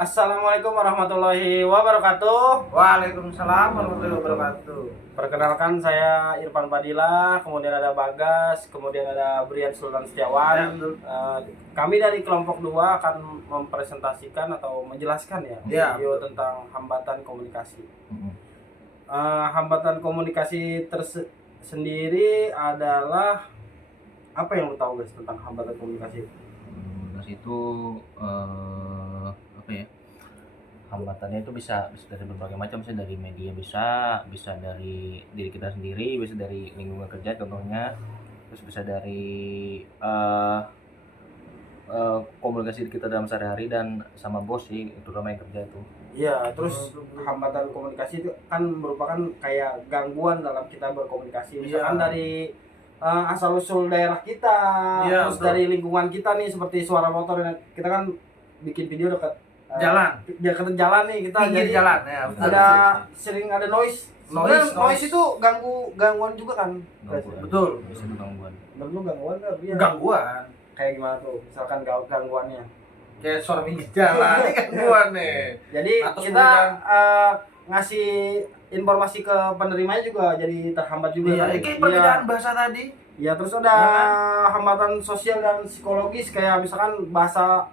Assalamualaikum warahmatullahi wabarakatuh. Waalaikumsalam warahmatullahi wabarakatuh. Perkenalkan saya Irfan Padilla, kemudian ada Bagas, kemudian ada Brian Sultan Setiawan. Ya, betul. Kami dari kelompok 2 akan mempresentasikan atau menjelaskan Ya, video betul. tentang hambatan komunikasi. Hambatan komunikasi sendiri adalah apa yang lo tahu guys tentang hambatan komunikasi? Komunikasi itu apa ya? Hambatannya itu bisa dari berbagai macam, bisa dari media, bisa dari diri kita sendiri, bisa dari lingkungan kerja contohnya, terus bisa dari komunikasi kita dalam sehari-hari dan sama bos sih, terutama yang kerja itu. Iya, terus hambatan komunikasi itu kan merupakan kayak gangguan dalam kita berkomunikasi. Misalkan Iya. dari asal usul daerah kita, Iya, terus betul. dari lingkungan kita nih seperti suara motor yang kita kan bikin video dekat Jalan. dekat jalan nih kita Pinggir jadi jalan ya. betul. ada sering ada noise. Sebenarnya Noise. noise itu gangguan juga kan. Gangguan. Betul. Bisa itu gangguan. Menurut lu gangguan nggak? Iya. Gangguan. Kayak gimana tuh? Misalkan gangguannya. Kayak suara pinggir jalan ini gangguan nih. Jadi Atau kita kemudian- ngasih informasi ke penerimanya juga jadi terhambat juga. Iya, kan? kayak perbedaan bahasa tadi. Ya terus ada hambatan sosial dan psikologis kayak misalkan bahasa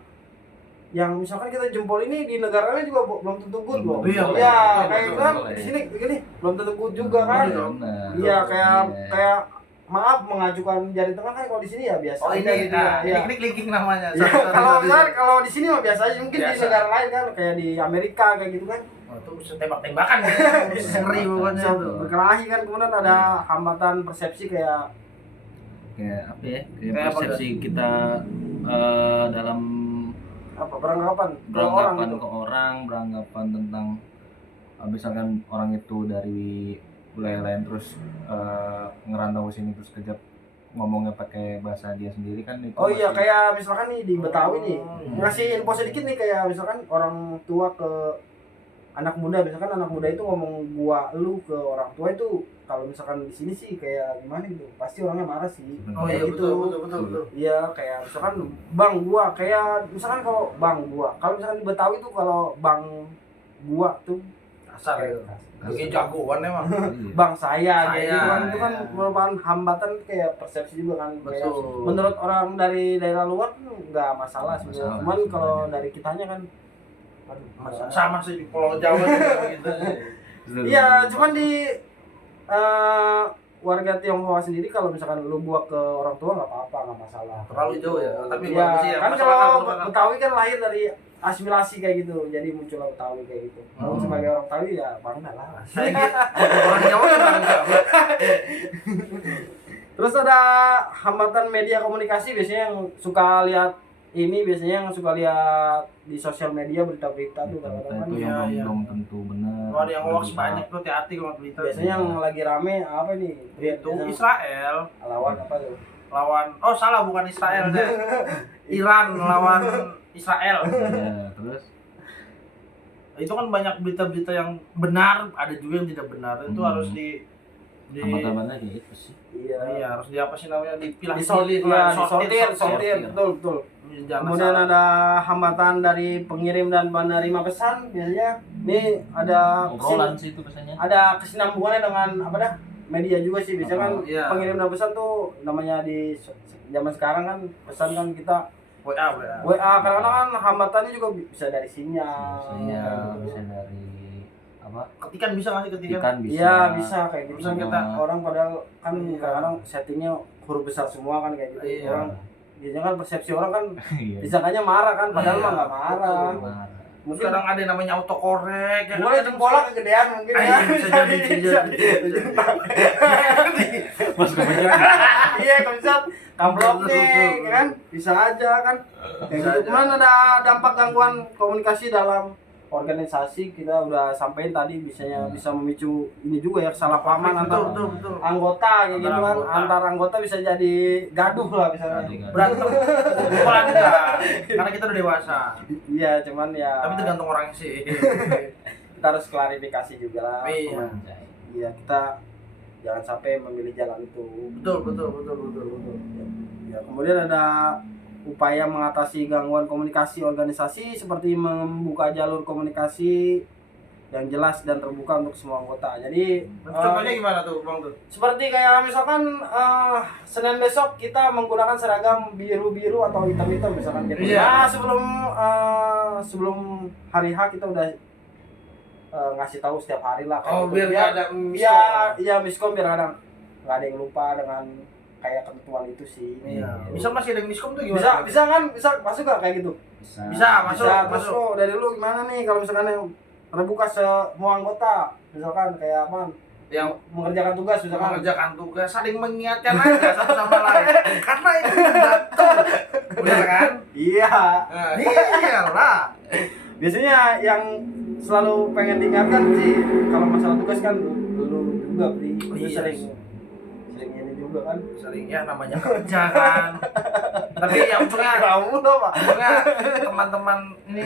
yang misalkan kita jempol ini di negara lain juga belum tentu good loh. Iya, Iya, betul, kayak betul, itu kan betul, di sini gini belum tentu good juga kan. Benar. Iya, kayak maaf mengajukan jari tengah kan kalau di sini ya biasa Oh aja ini gitu nah, ya. ini klik namanya. Ya, kalau misalkan kalau di sini mah biasa aja mungkin di Biasa. negara lain kan kayak di Amerika kayak gitu kan. Oh, itu bisa tembak-tembakan ya. Bisa ngeri pokoknya Bisa itu. berkelahi kan kemudian ada hambatan persepsi kayak Kayak apa ya? Kayak Kayak apa, persepsi kita dalam apa beranggapan ke orang beranggapan gitu. ke orang, beranggapan tentang misalkan orang itu dari wilayah lain terus ngerantau ke sini terus kejap ngomongnya pakai bahasa dia sendiri kan itu. Oh iya masih- kayak misalkan nih di Betawi nih iya. ngasih info sedikit nih kayak misalkan orang tua ke anak muda, misalkan anak muda itu ngomong gua lu ke orang tua itu kalau misalkan di sini sih kayak gimana gitu pasti orangnya marah sih. Oh Kayak iya, gitu. betul. Iya kayak misalkan bang gua kayak misalkan kalau bang gua kalau misalkan di Betawi tuh kalau bang gua tuh Kasar kayak itu. Kayak jagoan emang. Iya. bang saya kayak Saya, gitu kan itu kan ya. merupakan hambatan kayak persepsi juga kan. Kayak Betul. menurut orang dari daerah luar tuh nggak masalah sebenarnya. Masalah Cuman kalau sebenarnya. dari kitanya kan aduh, Sama sih di Pulau Jawa juga gitu. iya, cuman di warga Tionghoa sendiri kalau misalkan lu buat ke orang tua nggak apa-apa, nggak masalah. Terlalu jauh ya, tapi ya, bagus sih ya, kan masyarakat kalau lokal. Betawi kan lahir dari asimilasi kayak gitu, jadi muncullah Betawi kayak gitu. Kalau Hmm. sebagai orang Betawi ya bangga lah. Saya gitu. Orang Jawa kan bangga. Terus ada hambatan media komunikasi biasanya yang suka lihat ini biasanya yang suka lihat di sosial media berita-berita tuh kadang-kadang kan itu Iya, yang iya. belum tentu benar. Kalau ada yang hoax banyak tuh, hati-hati kalau Twitter. biasanya yang lagi rame apa nih? Itu Biasanya Israel lawan apa tuh? lawan, oh salah, bukan Israel deh. Iran lawan Israel. Ya, terus Itu kan banyak berita-berita yang benar, ada juga yang tidak benar. Itu Hmm. harus di hambatan-hambatannya kayak itu sih. Iya. harus di apa sih namanya, dipilah Disortir, lah, sortir, betul. Jangan Kemudian salah. ada hambatan dari pengirim dan penerima pesan biasanya. Nih ada Obrolan sih itu biasanya. ada kesinambungannya dengan apa dah? Media juga sih biasanya kan Iya. pengirim dan pesan tuh namanya di zaman sekarang kan pesan kan kita WA. WA kadang-kadang kan hambatannya juga bisa dari sinyal. Sinyal, bisa dari apa? Ketikan bisa nggak sih ketikan? Ikan bisa. Iya bisa kayak gitu. Bisa Kita kita- orang padahal kan Iya. kadang-kadang settingnya huruf besar semua kan kayak gitu. Iya. Orang biasanya kan persepsi orang kan Iya. disangkanya marah kan padahal Iya, mah nggak marah. betul. Marah. Mungkin Sekarang ada yang namanya autocorrect. Ya boleh jempolnya kegedean mungkin ya. Iya, bisa jadi. Mas kebanyakan. Iya kalau bisa kablok Betul, nih betul. kan bisa aja kan. Kayak Bisa gitu. aja. Cuman ada dampak gangguan komunikasi dalam organisasi kita udah sampein tadi bisa memicu ini juga ya kesalahpahaman antar Betul. anggota kayak gitu Antar kan anggota. antar anggota bisa jadi gaduh lah misalnya. Gaduh. Berantem. Bukan enggak. Karena kita udah dewasa. Iya cuman ya Tapi tergantung orangnya sih. kita harus klarifikasi juga lah. Iya. Iya kita jangan sampai memilih jalan itu. Betul. Ya, kemudian ada upaya mengatasi gangguan komunikasi organisasi seperti membuka jalur komunikasi yang jelas dan terbuka untuk semua anggota. Jadi Contohnya gimana tuh Bang tuh? seperti kayak misalkan Senin besok kita menggunakan seragam biru-biru atau hitam-hitam misalkan gitu. Iya. Nah, sebelum hari H kita udah ngasih tahu setiap hari lah kayak Oh, gitu. biar nggak ada Iya, miskom biar nggak ada yang lupa dengan kayak ketentuan itu sih. Iya. Gitu. Bisa masih ada yang miskom tuh gimana? Bisa masuk gak kayak gitu? Bisa, masuk. Terus lo dari lu gimana nih kalau misalkan yang terbuka semua anggota, misalkan kayak apa? Yang Mengerjakan tugas misalkan. mengerjakan tugas saling mengingatkan aja satu sama lain. Karena itu betul. Benar kan? Iya. Nah, iyalah. Biasanya yang selalu pengen diingatkan sih kalau masalah tugas kan lu juga Bri. Lu Iya. sering ini juga kan. Sering ya namanya kerja kan. Tapi yang untungnya Kamu loh, Pak. untungnya teman-teman ini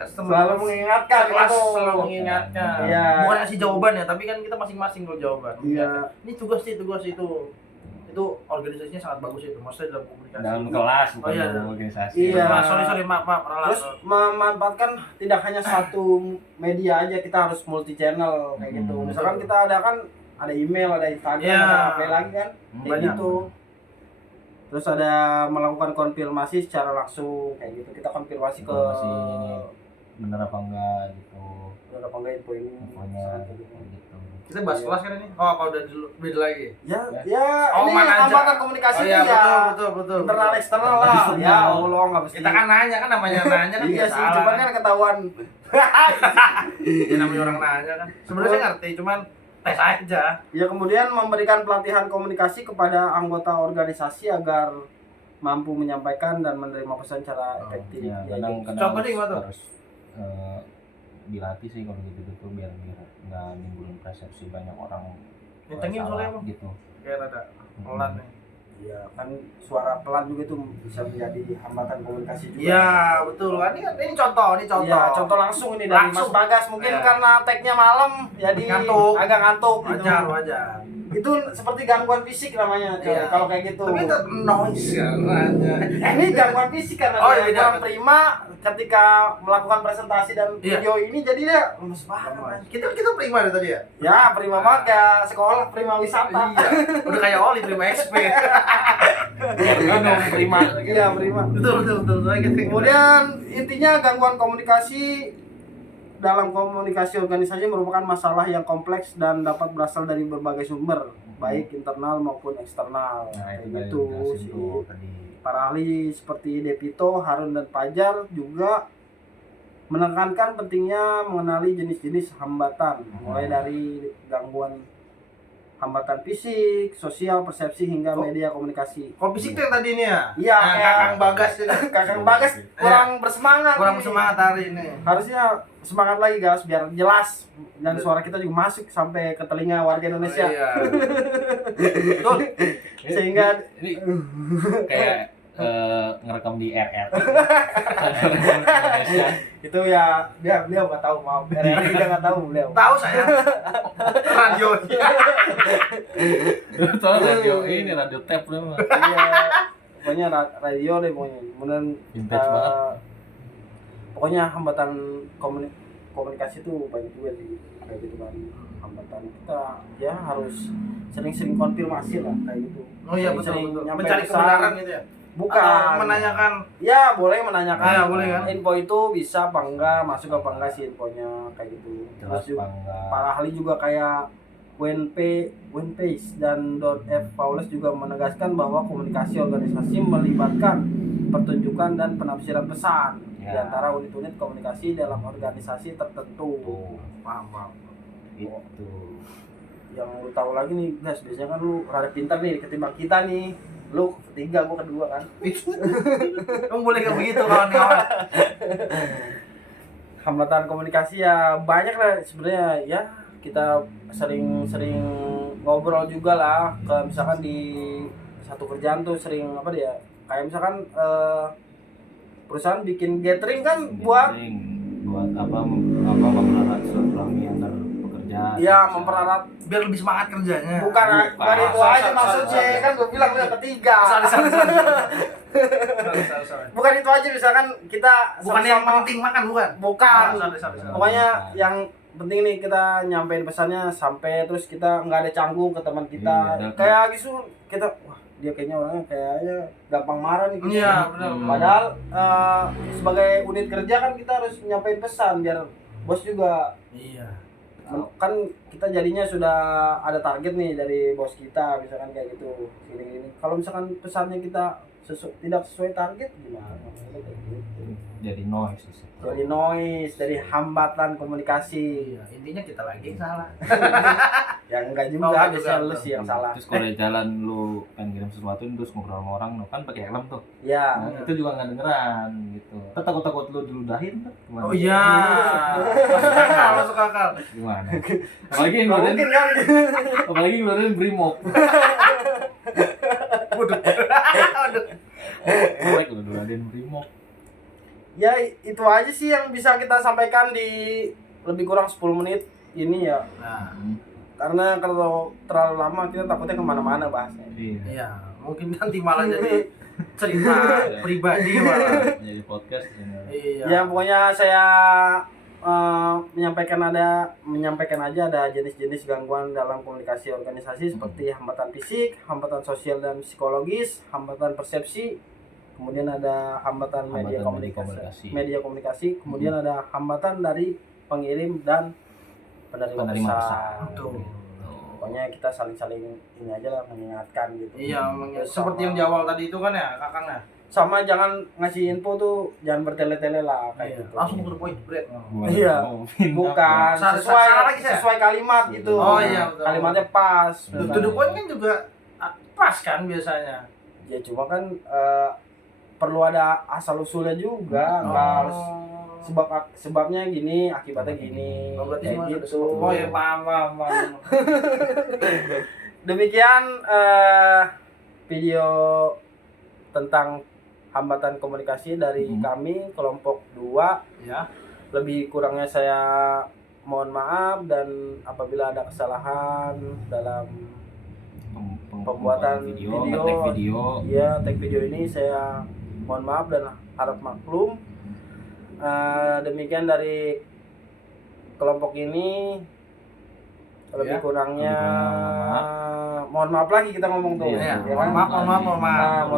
Selalu mengingatkan kelas gitu. selalu mengingatkan. Iya. Bukan ngasih jawaban ya, tapi kan kita masing-masing kalau jawaban. Iya. Ini tugas itu. Itu organisasinya sangat bagus itu, maksudnya dalam komunikasi. Dalam kelas bukan Oh, iya. dalam organisasi. Iya. Sorry maaf ralat. Terus memanfaatkan tidak hanya satu media aja, kita harus multi channel kayak gitu. Misalkan kita ada email, ada Instagram, Iya. ada apa lagi kan, kayak Banyak. gitu. Terus ada melakukan konfirmasi secara langsung kayak gitu. Kita konfirmasi ke Konfirmasi bener apa enggak gitu. udah apa enggak info ini. Infonya Kayak gitu. gitu. Kita bahas kelas kan ini? Oh, apa udah beda lagi? Ya, Oh, ini mana aja? hambatan komunikasi Oh itu iya, ya. betul. Internal eksternal lah. Ya Allah nggak mesti. Kita kan nanya kan namanya nanya kan Iya biasa sih, lah. cuman kan ketahuan. Ya namanya orang nanya kan. Sebenarnya saya ngerti, cuman tes aja. Ya kemudian memberikan pelatihan komunikasi kepada anggota organisasi agar mampu menyampaikan dan menerima pesan secara efektif. Ya, Ya, kadang Contohnya gimana tuh? harus dilatih sih kalau gitu tuh biar nggak nimbulin persepsi banyak orang Ngintengin salah soalnya Bang. gitu. Kayak rada pelan nih. Iya, kan suara pelan juga itu bisa menjadi hambatan komunikasi juga. Iya, betul. Ini contoh. Iya, contoh langsung ini dari Langsung. Mas Bagas. Mungkin Iya. karena tag-nya malam jadi Ngantuk. agak ngantuk gitu. Wajar. Itu seperti gangguan fisik namanya, coy. Iya. Kalau kayak gitu. Tapi itu noise kan nanya. Ini gangguan fisik karena Oh, dia iya, kurang beda. prima ketika melakukan presentasi dan Iya. video ini, jadi dia lemes banget. Kita prima dari tadi ya? Ya, prima banget kayak sekolah prima wisata. Iya. Udah kayak Oli prima XP. Prima. Iya, prima. betul. Kemudian intinya gangguan komunikasi dalam komunikasi organisasi merupakan masalah yang kompleks dan dapat berasal dari berbagai sumber, baik internal maupun eksternal. Nah, Kayak itu tadi gitu jelasin sih. tuh tadi. Para ahli seperti Depito, Harun dan Fajar juga menekankan pentingnya mengenali jenis-jenis hambatan, mulai dari gangguan hambatan fisik, sosial, persepsi hingga Oh. media komunikasi. Kalau fisik tuh yang tadi ini ya? Iya, Nah, kayak- Kakang Bagas itu. Kakang Bagas kurang bersemangat. Kurang nih. semangat hari ini. Harusnya semangat lagi guys biar jelas dan suara kita juga masuk sampai ke telinga warga Indonesia. Iya. Betul. Sehingga ini kayak ngerekam di RR. itu ya beliau nggak tahu, maaf. RRI juga nggak tahu beliau. Tahu saya. Radio. Soalnya radio tape memang. Iya. Pokoknya radio deh pokoknya. Kemudian Vintage banget. pokoknya hambatan komunikasi itu banyak juga sih kayak gitu kan. Hambatan kita ya harus sering-sering konfirmasi lah kayak gitu. Oh iya Sering-sering betul. nyampe Mencari pesan. kebenaran gitu ya. Bukan. Atau menanyakan. Ya boleh menanyakan. Ah, ya, boleh kan? Info itu bisa apa enggak, masuk apa enggak sih infonya kayak gitu. Jelas Terus juga bangga. para ahli juga kayak Wenpace dan F. Paulus juga menegaskan bahwa komunikasi organisasi melibatkan pertunjukan dan penafsiran pesan di Ya. antara unit-unit komunikasi dalam organisasi tertentu. Tuh, Paham. itu. Yang lu tahu lagi nih guys, biasanya kan lu rada pintar nih ketimbang kita nih. Lu ketiga, gua kedua kan. Kamu boleh kayak begitu kawan-kawan. Hambatan komunikasi ya banyak lah sebenarnya ya. Kita sering ngobrol juga lah ke misalkan di satu kerjaan tuh sering apa dia kayak misalkan perusahaan bikin gathering kan buat Gathering, buat apa mempererat silaturahmi antar pekerja kerja. Iya, bisa. memperarat. Biar lebih semangat kerjanya. Bukan itu Sorry, aja sorry, maksudnya, sorry. kan gue bilang yang ketiga. Sorry. Bukan itu aja, misalkan kita Bukan yang sama-sama- penting makan, bukan? Bukan. Sorry. Pokoknya yang penting nih kita nyampein pesannya sampai, terus kita nggak ada canggung ke teman kita. Iya, Kayak gitu kita, wah dia kayaknya orangnya kayaknya gampang marah nih. Gitu. Iya, benar. Padahal sebagai unit kerja kan kita harus nyampein pesan biar bos juga. Iya. Kan kita jadinya sudah ada target nih dari bos kita, misalkan kayak gitu gini. Kalau misalkan pesannya kita tidak sesuai target gimana? Kayak gitu. Jadi noise di situ. Dari noise, dari hambatan komunikasi. Iya, intinya kita lagi yang salah. Ya enggak juga, Oh, enggak biasanya juga. lu sih yang salah. Terus kalau di jalan lu pengen kirim sesuatu terus ngobrol sama orang, lu kan pakai helm tuh. Ya. Nah, itu juga nggak dengeran gitu. Ntar takut lu diludahin tuh. Gimana? Oh iya. Masuk akal. Gimana? Apalagi yang Nggak ngeluarin, mungkin kan? apalagi yang ngeluarin Brimob. Waduh. Korek udah ngeluarin Brimob. Ya itu aja sih yang bisa kita sampaikan di lebih kurang 10 menit ini ya. Nah, Karena kalau terlalu lama kita takutnya kemana-mana bahasnya. Iya. iya, mungkin nanti malah jadi cerita pribadi malah. Jadi podcast ini. Iya. Ya pokoknya saya menyampaikan aja ada jenis-jenis gangguan dalam komunikasi organisasi seperti hambatan fisik, hambatan sosial dan psikologis, hambatan persepsi, kemudian ada hambatan media komunikasi, kemudian ada hambatan dari pengirim dan penerima Penerima pesan. pesan. Betul. Pokoknya kita saling ini aja lah, mengingatkan gitu. Iya, Terus seperti yang di awal tadi itu kan ya, Kakang ya. sama jangan ngasih info tuh, jangan bertele-tele lah kayak Iya. gitu. Langsung to the point, Bret. Iya. Bukan Salah sesuai lagi saya. sesuai kalimat gitu. Oh, iya, betul. Kalimatnya pas. To the point kan juga pas kan biasanya. Ya cuma kan perlu ada asal usulnya juga, nggak harus sebabnya gini, akibatnya gini. Oh, berarti Kayak semua gitu. sudah sebut. Oh ya, paham. Demikian video tentang hambatan komunikasi dari kami kelompok 2. Ya. Lebih kurangnya saya mohon maaf, dan apabila ada kesalahan dalam pembuatan video, tag video ini saya mohon maaf dan harap maklum. Demikian dari kelompok ini, lebih Ya. kurangnya mohon maaf lagi kita ngomong tuh. Iya, Ya mohon kan? maaf. Nah, mohon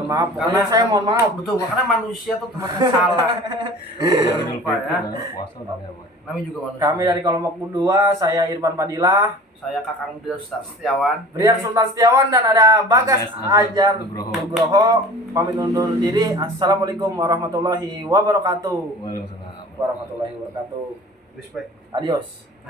maaf. Karena Karena- saya mohon maaf. Betul, karena manusia tuh tempatnya salah. Jangan lupa ya. Puasa udah lewat. Kami juga manusia. Kami dari kelompok 2, saya Irfan Fadilah, Saya Kakang Dilstar Setiawan. Brian Sultan Setiawan, dan ada Bagas Bagas Ajar Nugroho. Nugroho. Pamit undur diri. Assalamualaikum warahmatullahi wabarakatuh. Waalaikumsalam. Warahmatullahi wabarakatuh. Respect. Adios.